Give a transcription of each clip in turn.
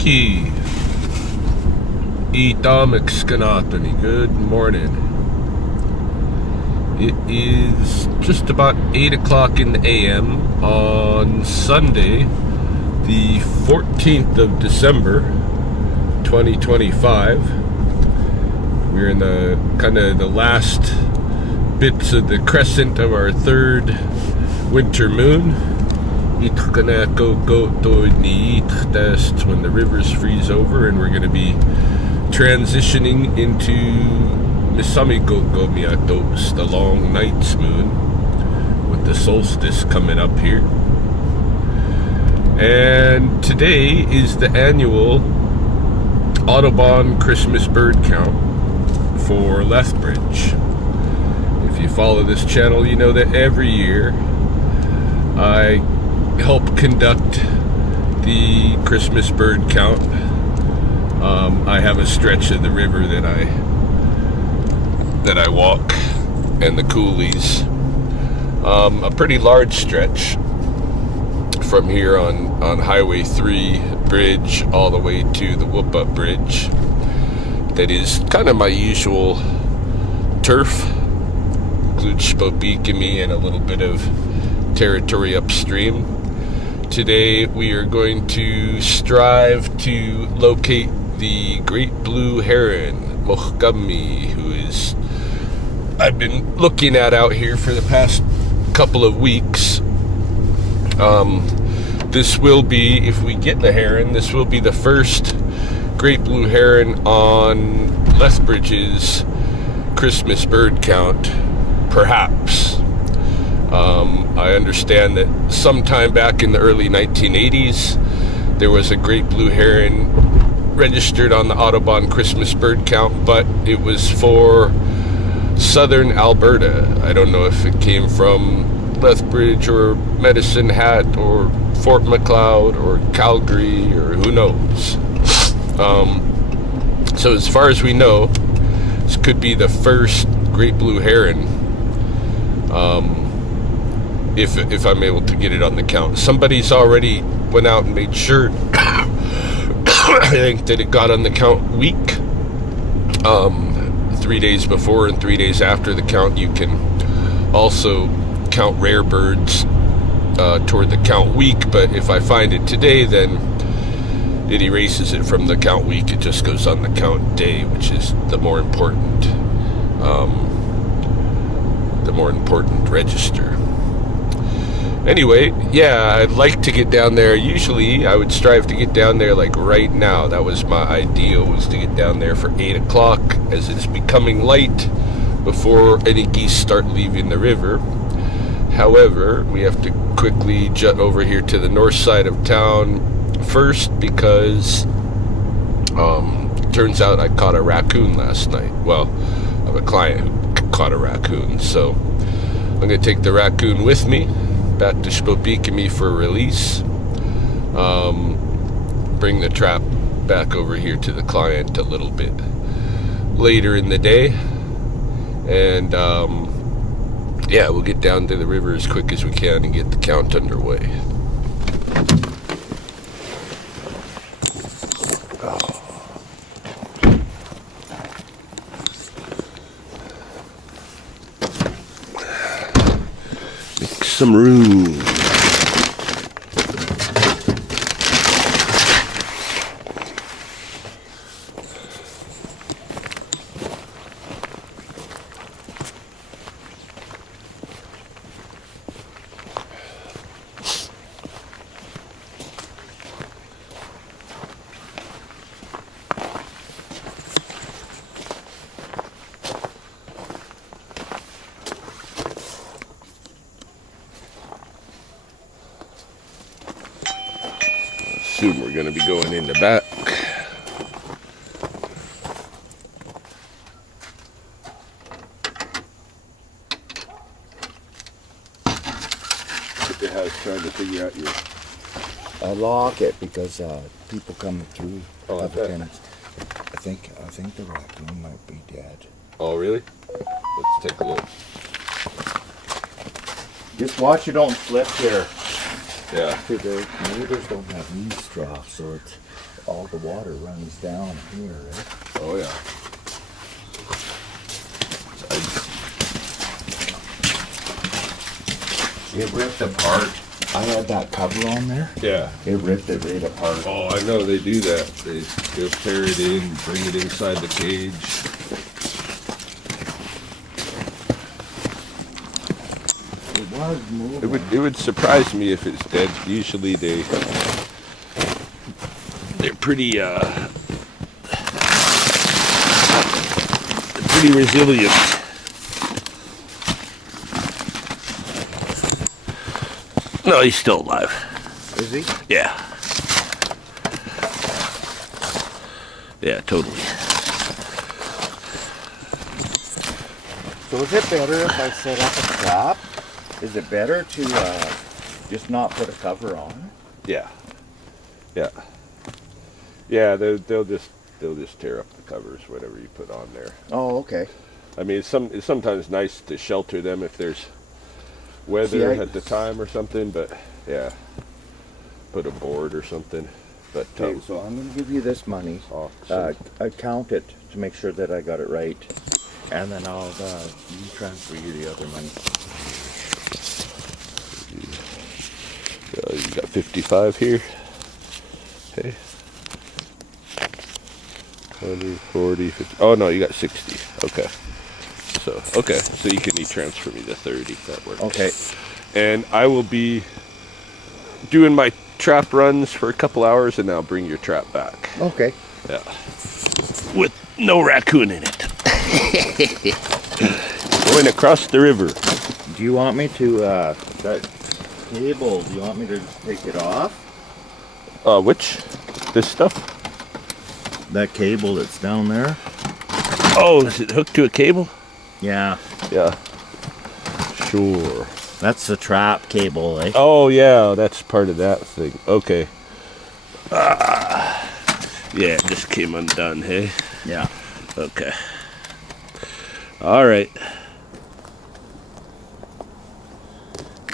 Wiki. Itamixkanatani. Good morning. It is just about 8 o'clock in the AM on Sunday, the 14th of December, 2025. We're in the kind of the last bits of the crescent of our third winter moon. It's gonna go to the test when the rivers freeze over, and we're gonna be transitioning into Misamiko Gomiatos, the long night's moon, with the solstice coming up here. And today is the annual Audubon Christmas bird count for Lethbridge. If you follow this channel, you know that every year I help conduct the Christmas bird count. I have a stretch of the river that I walk, and the coulees. A pretty large stretch from here on Highway 3 bridge all the way to the Whoop-Up Bridge. That is kind of my usual turf. Includes Spobikimi and a little bit of territory upstream. Today we are going to strive to locate the great blue heron, Mochgami, who is I've been looking at out here for the past couple of weeks. This will be, if we get the heron, this will be the first great blue heron on Lethbridge's Christmas bird count, perhaps. I understand that sometime back in the early 1980s, there was a great blue heron registered on the Audubon Christmas bird count, but it was for southern Alberta. I don't know if it came from Lethbridge or Medicine Hat or Fort Macleod or Calgary or who knows. So as far as we know, this could be the first great blue heron, if I'm able to get it on the count. Somebody's already went out and made sure I think that it got on the count week. 3 days before and 3 days after the count. You can also count rare birds toward the count week, but if I find it today, then it erases it from the count week. It just goes on the count day, which is the more important register. Anyway, yeah, I'd like to get down there. Usually I would strive to get down there like right now. That was my ideal, was to get down there for 8 o'clock as it's becoming light before any geese start leaving the river. However, we have to quickly jut over here to the north side of town first, because turns out I caught a raccoon last night. Well, I have a client who caught a raccoon, so I'm going to take the raccoon with me back to Spobikimi for a release. Bring the trap back over here to the client a little bit later in the day, and yeah, we'll get down to the river as quick as we can and get the count underway. Make some room. Assume we're going to be going in the back. At the house trying to figure out your... I lock it because people coming through. Oh, other tenants. I think the raccoon might be dead. Oh, really? Let's take a look. Just watch you don't flip here. Yeah. The neighbors don't have eavesdrops, so it's all the water runs down here, right? Oh yeah. It ripped apart. I had that cover on there. Yeah. It ripped it right apart. Oh, I know they do that. They'll tear it in, bring it inside the cage. It was moving. It would surprise me if it's dead. Usually they're pretty pretty resilient. No, he's still alive. Is he? Yeah. Yeah, totally. So is it better if I set up a trap? Is it better to just not put a cover on? Yeah. Yeah. Yeah, they'll just tear up the covers, whatever you put on there. Oh, okay. I mean, it's sometimes nice to shelter them if there's weather at the time or something, but yeah, put a board or something. But Okay, so I'm going to give you this money. awesome. I count it to make sure that I got it right, and then I'll transfer you the other money. You got 55 here. Okay. 20, 40, 50. Oh no, you got 60. Okay. So you can transfer me the 30. That works. Okay. And I will be doing my trap runs for a couple hours, and I'll bring your trap back. Okay. Yeah. With no raccoon in it. Going across the river. Do you want me to that cable? Do you want me to just take it off? Which? This stuff? That cable that's down there? Oh, is it hooked to a cable? Yeah. Yeah. Sure. That's the trap cable, eh? Oh, yeah, that's part of that thing. Okay. Yeah, it just came undone, hey? Yeah. Okay. All right.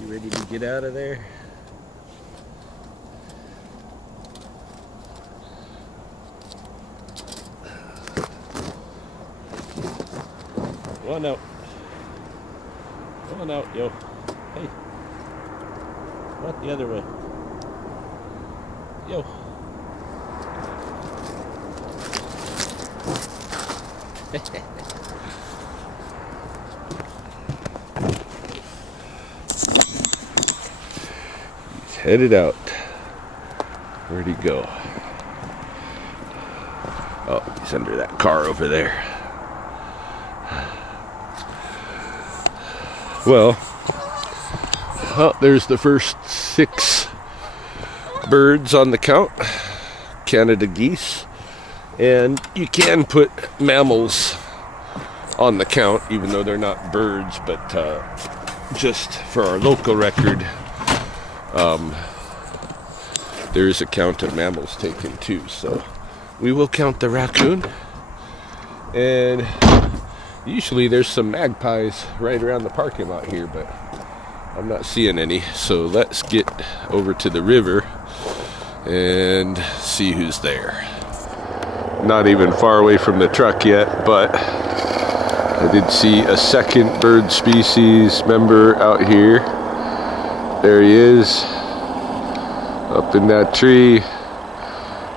You ready to get out of there? One out. One out, yo. Hey. What the other way? Yo. He's headed out. Where'd he go? Oh, he's under that car over there. Well, there's the first 6 birds on the count, Canada geese, and you can put mammals on the count, even though they're not birds, but just for our local record, there is a count of mammals taken too, so we will count the raccoon, and usually there's some magpies right around the parking lot here, but I'm not seeing any. So let's get over to the river and see who's there. Not even far away from the truck yet, but I did see a second bird species member out here. There he is, up in that tree.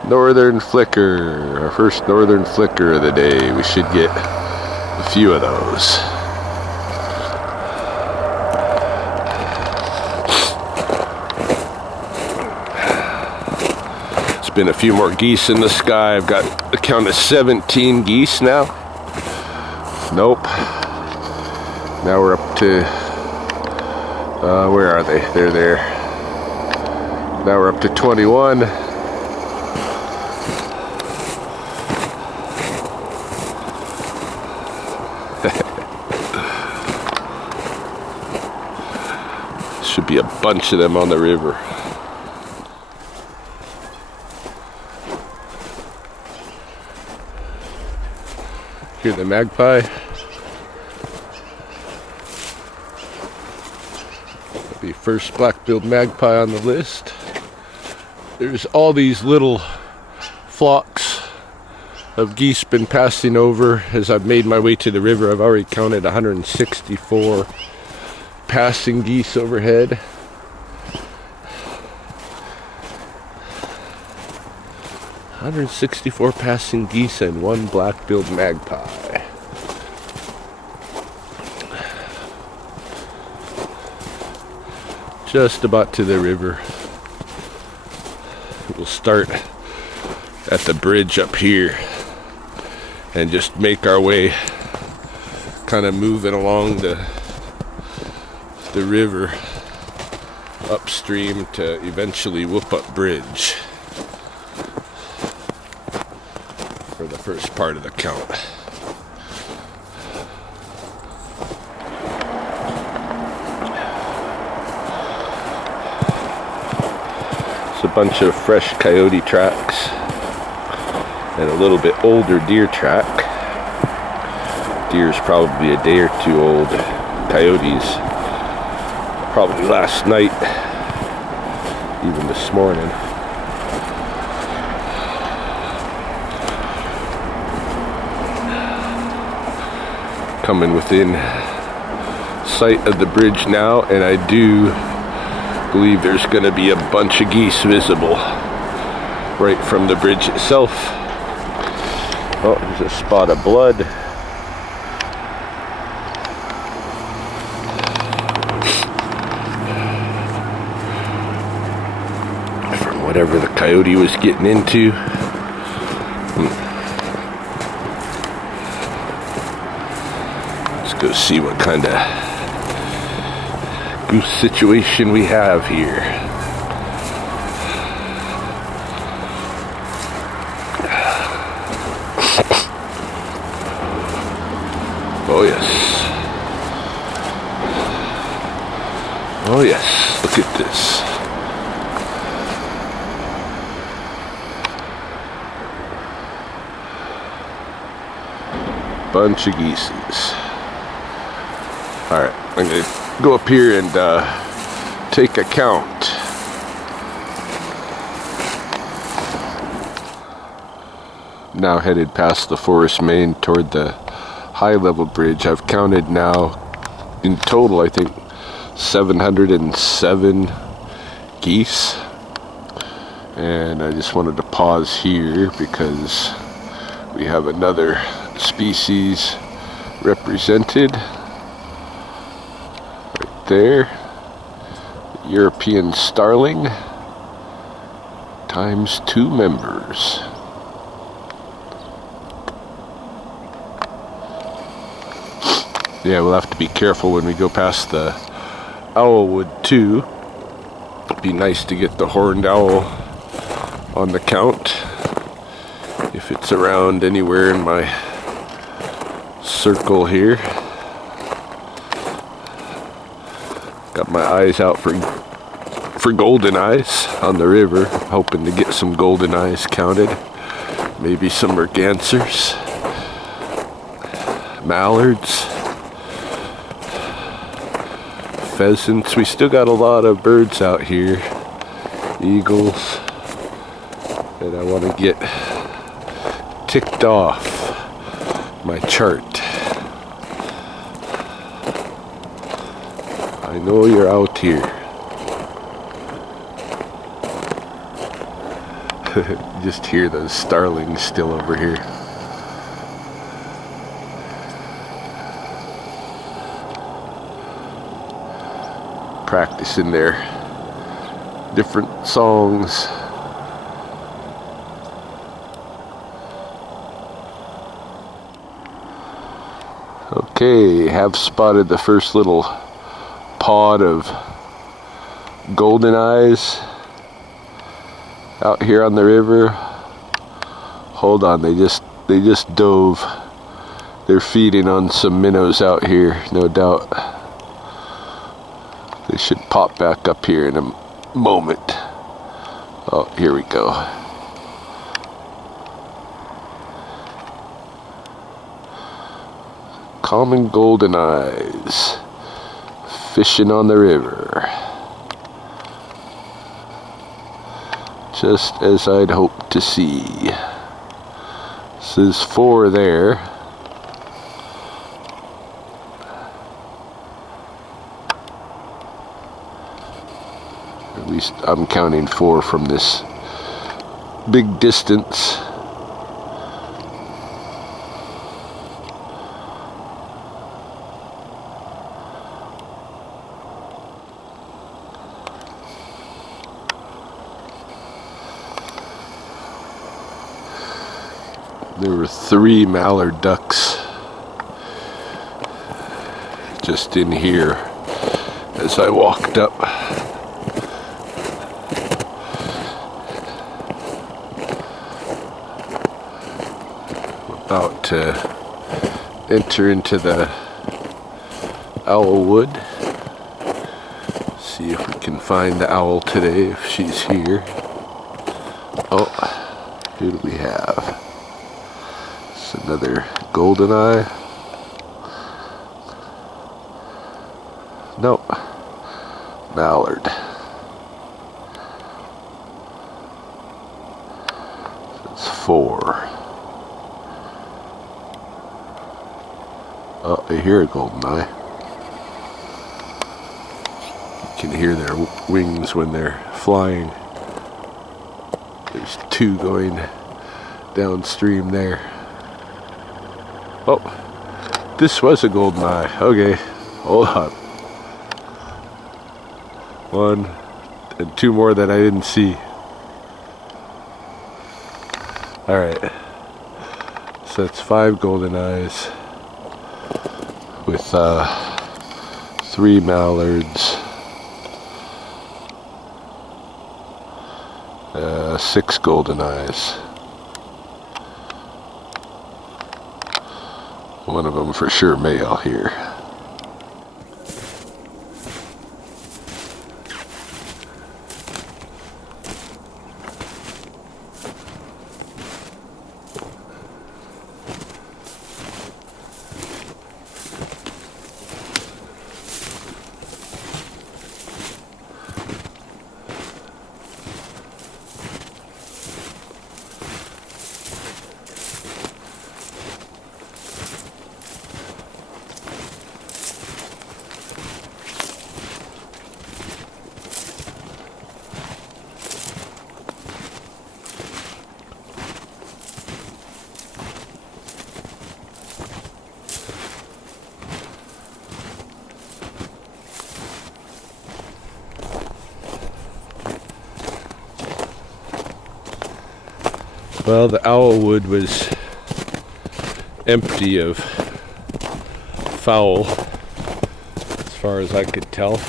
Northern flicker, our first northern flicker of the day. We should get a few of those. It's been a few more geese in the sky. I've got a count of 17 geese now. Nope. Now we're up to, where are they? They're there. Now we're up to 21. Should be a bunch of them on the river. Hear the magpie. That'll be first black-billed magpie on the list. There's all these little flocks of geese been passing over as I've made my way to the river. I've already counted 164 passing geese overhead. "164 passing geese and one black-billed magpie." Just about to the river. We'll start at the bridge up here and just make our way, kind of moving along the river upstream to eventually Whoop Up Bridge for the first part of the count. It's a bunch of fresh coyote tracks and a little bit older deer track. Deer's probably a day or two old. Coyotes probably last night, even this morning. Coming within sight of the bridge now, and I do believe there's going to be a bunch of geese visible right from the bridge itself. Oh, there's a spot of blood. From whatever the coyote was getting into. Let's go see what kind of goose situation we have here. Oh yes. Oh yes, look at this. Bunch of geeses. Alright, I'm gonna go up here and take a count. Now headed past the forest main toward the high level bridge. I've counted now in total, I think, 707 geese. And I just wanted to pause here because we have another species represented. There, European starling times 2 members. Yeah, we'll have to be careful when we go past the owlwood too. It'd be nice to get the horned owl on the count if it's around anywhere in my circle here. Got my eyes out for golden eyes on the river, hoping to get some golden eyes counted. Maybe some mergansers, mallards, pheasants. We still got a lot of birds out here, eagles, that I want to get ticked off my chart. I know you're out here. Just hear those starlings still over here. Practicing their different songs. Okay, have spotted the first little pod of golden eyes out here on the river. Hold on, they just dove. They're feeding on some minnows out here, no doubt. They should pop back up here in a moment. Oh, here we go. Common golden eyes fishing on the river. just as I'd hoped to see. This is 4 there. At least I'm counting 4 from this big distance. There were 3 mallard ducks just in here as I walked up. About to enter into the owl wood. See if we can find the owl today, if she's here. Oh, who do we have? It's another goldeneye. Nope, mallard. That's 4. Oh, I hear a goldeneye. You can hear their wings when they're flying. There's 2 going downstream there. Oh, this was a goldeneye. Okay, hold on. 1 and 2 more that I didn't see. Alright, so that's 5 goldeneyes with 3 mallards, 6 goldeneyes. One of them for sure male here. Well, the owl wood was empty of fowl, as far as I could tell.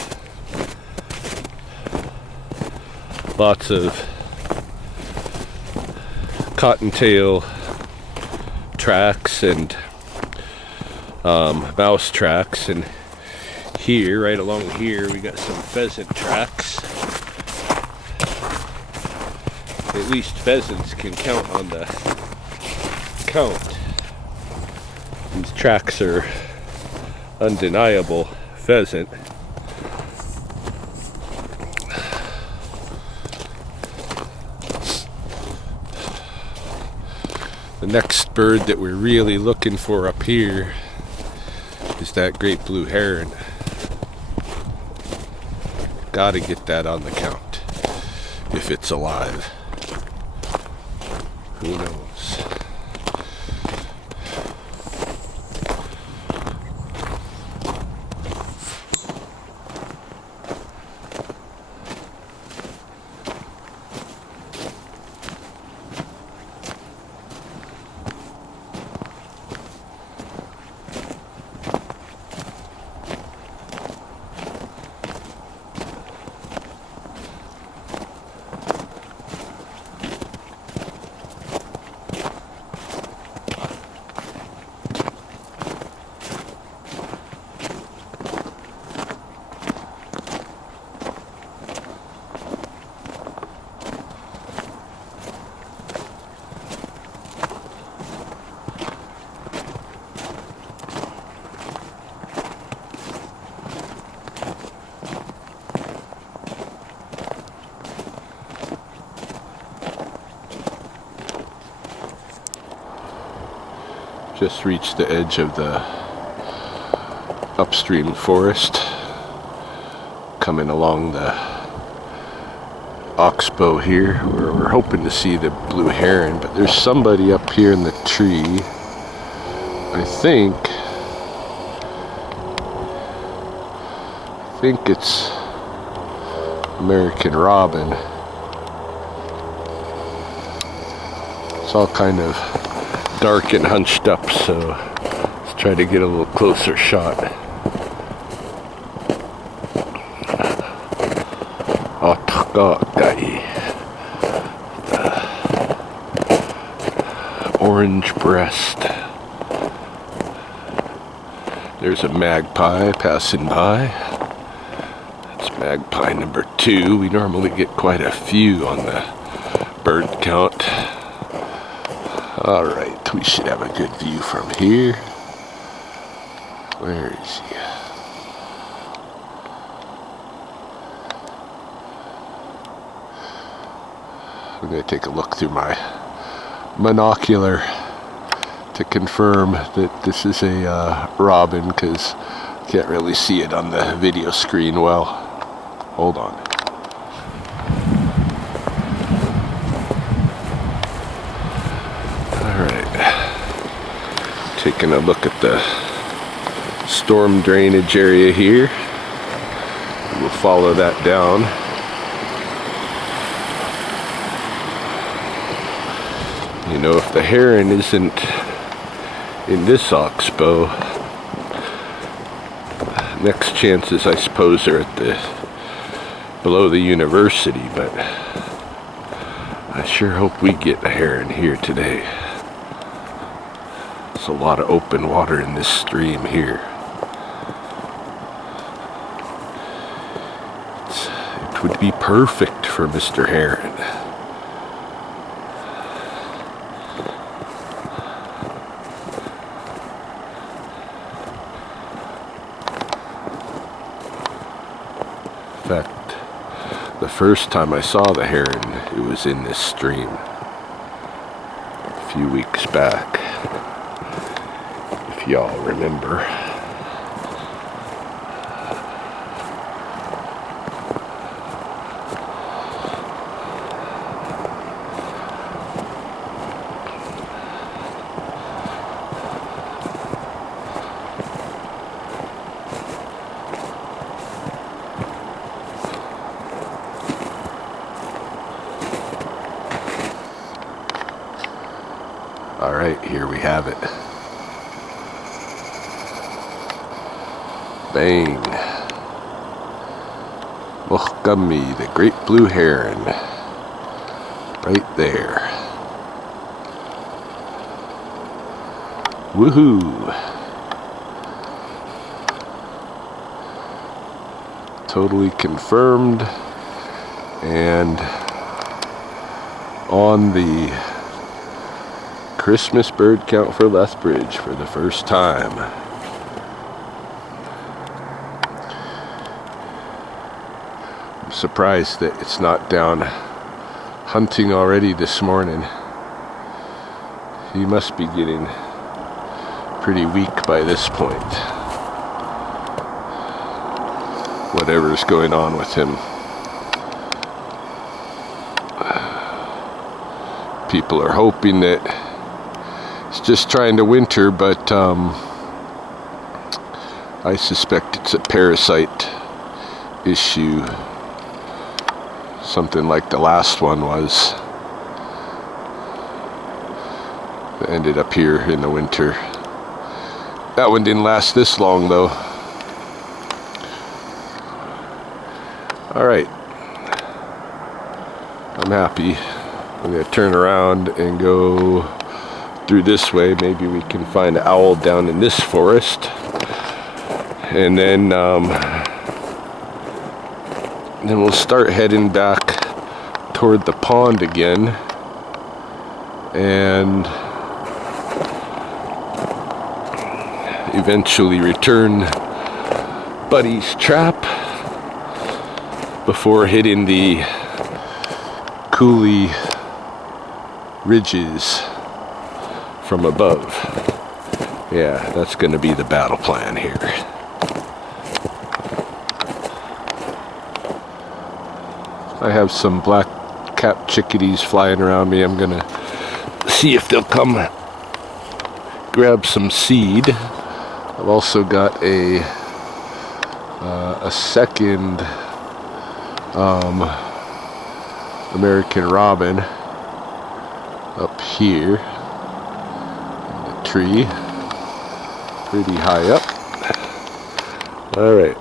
Lots of cottontail tracks and mouse tracks, and here, right along here, we got some pheasant tracks. At least pheasants can count on the count. These tracks are undeniable pheasant. The next bird that we're really looking for up here is that great blue heron. Gotta get that on the count if it's alive. Who knows? Just reached the edge of the upstream forest, coming along the oxbow here, where we're hoping to see the blue heron, but there's somebody up here in the tree. I think it's American robin. It's all kind of dark and hunched up, so let's try to get a little closer shot. Orange breast. There's a magpie passing by. That's magpie number 2. We normally get quite a few on the bird count. Alright, we should have a good view from here. Where is he? I'm going to take a look through my monocular to confirm that this is a robin, because I can't really see it on the video screen well. Hold on. Alright. Taking a look at the storm drainage area here. We'll follow that down. You know, if the heron isn't in this oxbow, next chances I suppose are at the below the university, but I sure hope we get a heron here today. There's a lot of open water in this stream here. It would be perfect for Mr. Heron. In fact, the first time I saw the heron, it was in this stream a few weeks back, if y'all remember. Alright, here we have it. Bang. Mochgummy, the great blue heron. Right there. Woohoo! Totally confirmed. And on the Christmas bird count for Lethbridge for the first time. I'm surprised that it's not down hunting already this morning. He must be getting pretty weak by this point. Whatever's going on with him. People are hoping that it's just trying to winter, but I suspect it's a parasite issue. Something like the last one was. That ended up here in the winter. That one didn't last this long though. Alright. I'm happy. I'm going to turn around and go through this way. Maybe we can find an owl down in this forest. And then we'll start heading back toward the pond again. And eventually return Buddy's trap before hitting the coulee ridges from above. Yeah, that's going to be the battle plan here. I have some black-capped chickadees flying around me. I'm going to see if they'll come grab some seed. I've also got a second American robin up here in the tree, pretty high up. All right,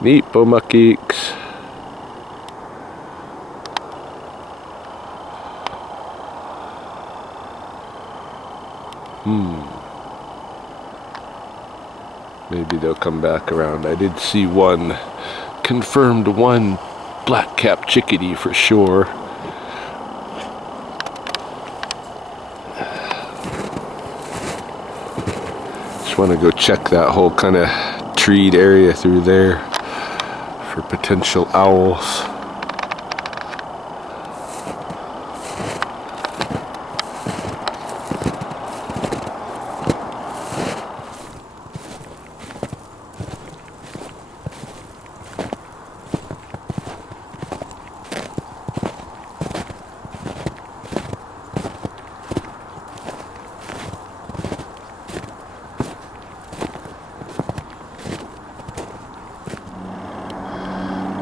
neat bomuckeeks. Maybe they'll come back around. I did see one, confirmed one black-capped chickadee for sure. Just want to go check that whole kind of treed area through there for potential owls.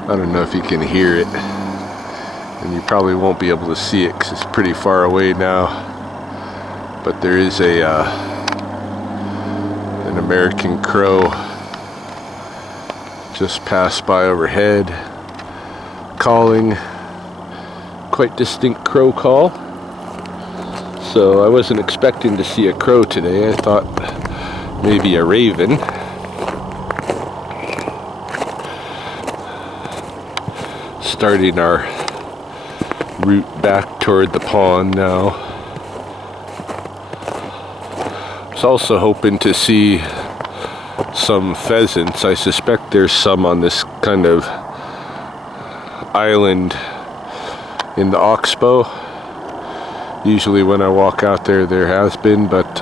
I don't know if you can hear it, and you probably won't be able to see it because it's pretty far away now, but there is an American crow just passed by overhead, calling, quite distinct crow call. So I wasn't expecting to see a crow today. I thought maybe a raven. Starting our route back toward the pond now. I was also hoping to see some pheasants. I suspect there's some on this kind of island in the Oxbow. Usually when I walk out there, there has been, but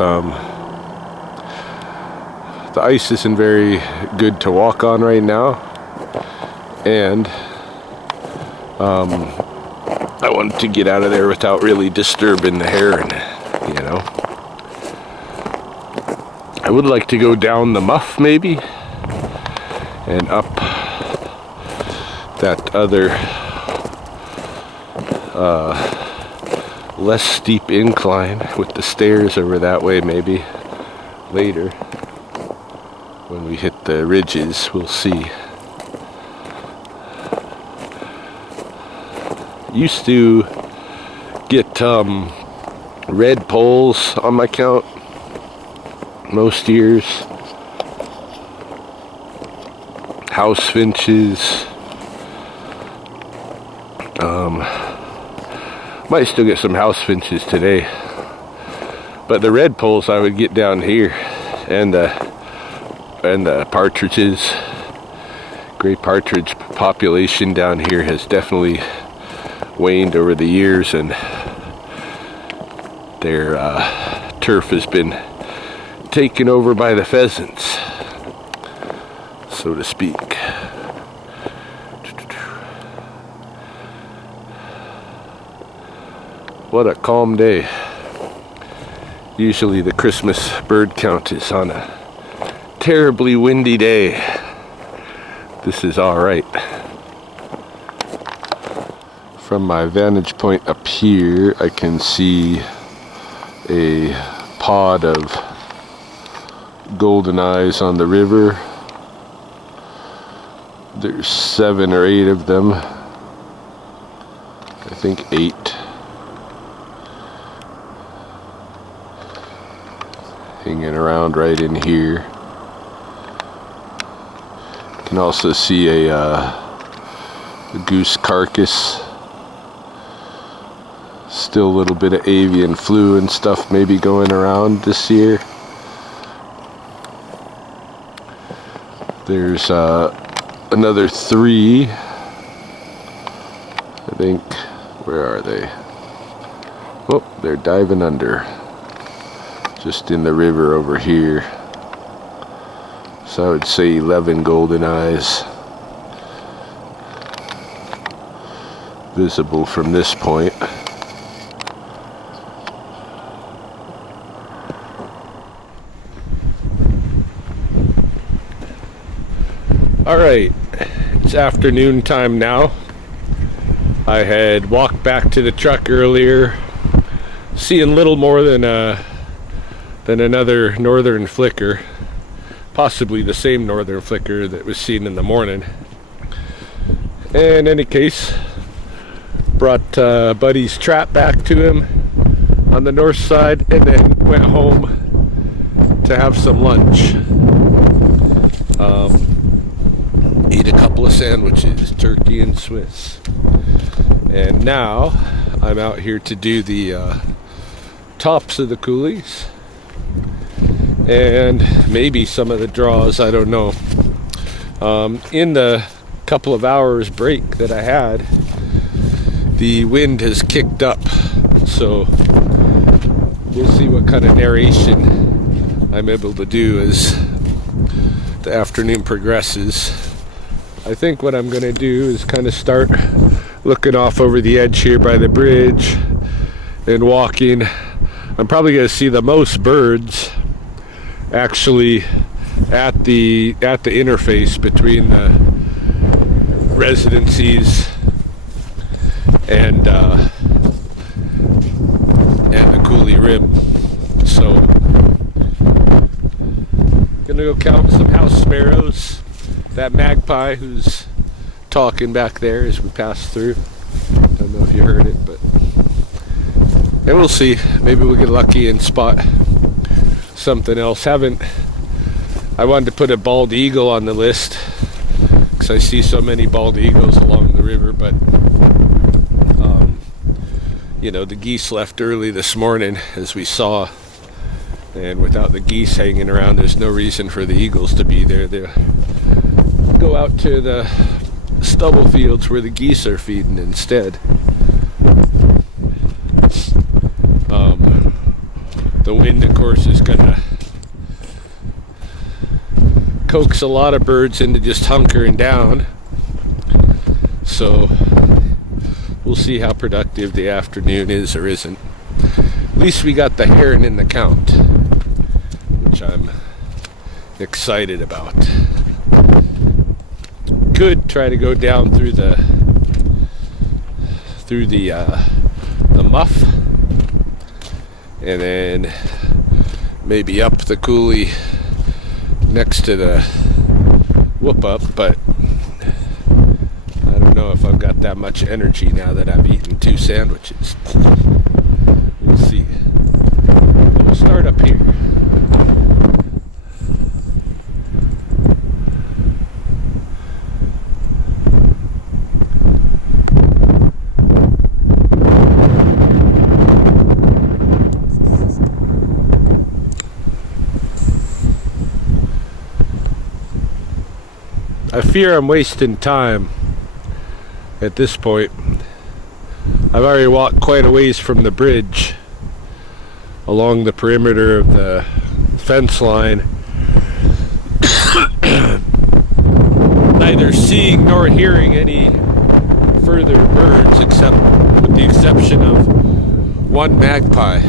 the ice isn't very good to walk on right now, and I wanted to get out of there without really disturbing the heron, you know. I would like to go down the muff maybe and up that other less steep incline with the stairs over that way maybe later when we hit the ridges. We'll see. Used to get red poles on my count most years, house finches, might still get some house finches today, but the red poles I would get down here, and the partridges. Great partridge population down here has definitely waned over the years, and their turf has been taken over by the pheasants, so to speak. What a calm day. Usually the Christmas bird count is on a terribly windy day. This is all right. From my vantage point up here, I can see a pod of golden eyes on the river. There's 7 or 8 of them. I think 8. Hanging around right in here. You can also see a goose carcass. Still a little bit of avian flu and stuff maybe going around this year. There's another 3. I think. Where are they? Oh, they're diving under. just in the river over here. So I would say 11 golden eyes visible from this point. All right, it's afternoon time now. I had walked back to the truck earlier, seeing little more than another northern flicker, possibly the same northern flicker that was seen in the morning. In any case, brought Buddy's trap back to him on the north side, and then went home to have some lunch. Eat a couple of sandwiches, turkey and Swiss. And now I'm out here to do the tops of the coulees and maybe some of the draws, I don't know. In the couple of hours break that I had, the wind has kicked up, so we'll see what kind of narration I'm able to do as the afternoon progresses. I think what I'm going to do is kind of start looking off over the edge here by the bridge and walking. I'm probably going to see the most birds actually at the interface between the residencies and the coulee rim. So gonna go count some house sparrows. That magpie who's talking back there as we pass through. Don't know if you heard it, but and we'll see. Maybe we'll get lucky and spot something else. I wanted to put a bald eagle on the list because I see so many bald eagles along the river, but you know, the geese left early this morning, as we saw, and without the geese hanging around, there's no reason for the eagles to be there. They'll go out to the stubble fields where the geese are feeding instead. The wind, of course, is gonna coax a lot of birds into just hunkering down, so we'll see how productive the afternoon is or isn't. At least we got the heron in the count, which I'm excited about. Could try to go down through the muff, and then maybe up the coulee next to the whoop up, but I don't know if I've got that much energy now that I've eaten 2 sandwiches. We'll see. But we'll start up here. I fear I'm wasting time at this point. I've already walked quite a ways from the bridge along the perimeter of the fence line, neither seeing nor hearing any further birds, except with the exception of one magpie.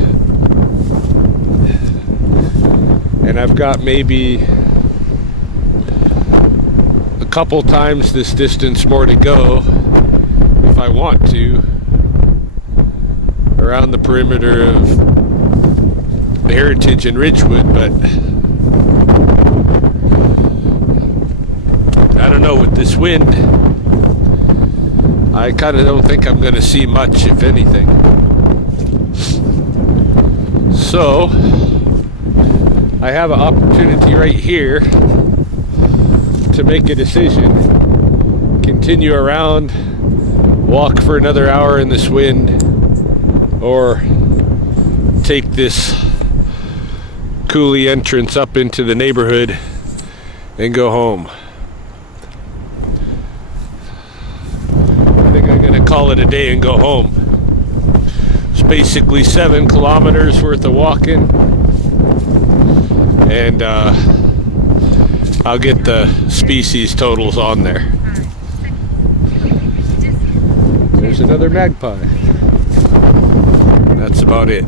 And I've got maybe a couple times this distance more to go if I want to around the perimeter of Heritage and Ridgewood, but I don't know, with this wind I kind of don't think I'm going to see much, if anything. So I have an opportunity right here to make a decision. Continue around, walk for another hour in this wind, or take this coulee entrance up into the neighborhood and go home. I think I'm gonna call it a day and go home. It's basically 7 kilometers worth of walking and I'll get the species totals on there. There's another magpie. That's about it.